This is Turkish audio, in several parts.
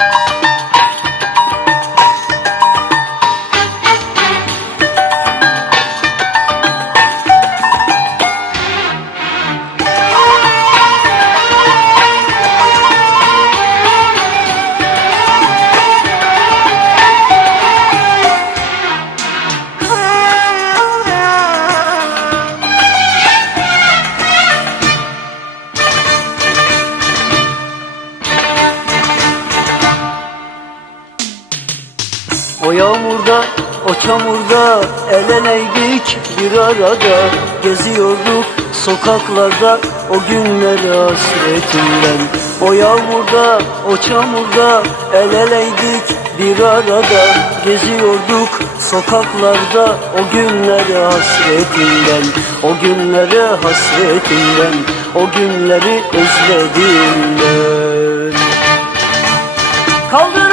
Bye. O yağmurda, o çamurda El eleydik bir arada Geziyorduk sokaklarda O günlere hasretimden O yağmurda, o çamurda El eleydik bir arada Geziyorduk sokaklarda O günlere hasretimden O günlere hasretimden O günleri özlediğimden. Kaldırımda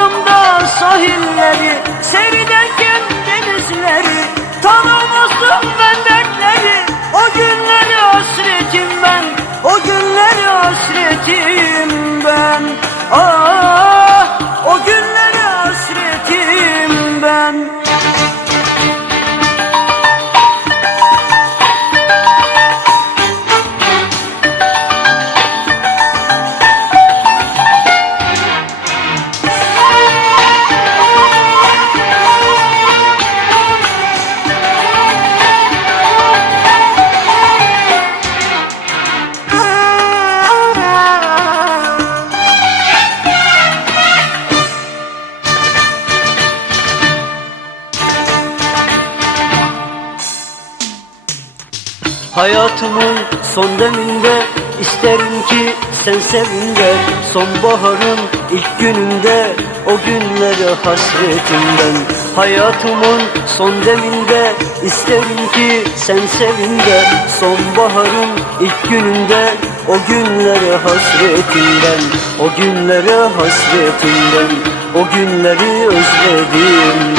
Hayatımın son deminde isterim ki sen sevinde. Sonbaharın ilk gününde o günlere hasretimden. Hayatımın son deminde isterim ki sen sevinde. Sonbaharın ilk gününde o günlere hasretimden. O günlere hasretimden O günleri özlediğimden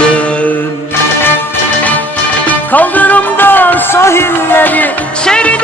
Kaldırımda sahilleri Seyrederken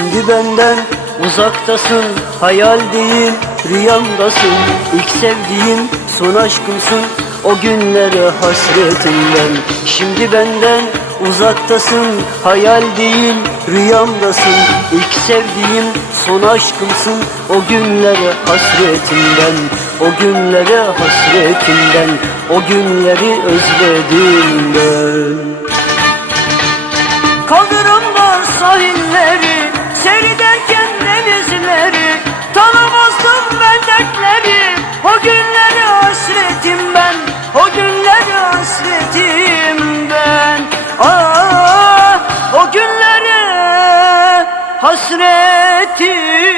Şimdi benden uzaktasın Hayal değil rüyamdasın. İlk sevdiğim son aşkımsın O günlere hasretimden. Şimdi benden uzaktasın Hayal değil rüyamdasın. İlk sevdiğim son aşkımsın O günlere hasretimden. O günlere hasretimden O günleri özlediğimden Kaldırımlar sahilleri hasretim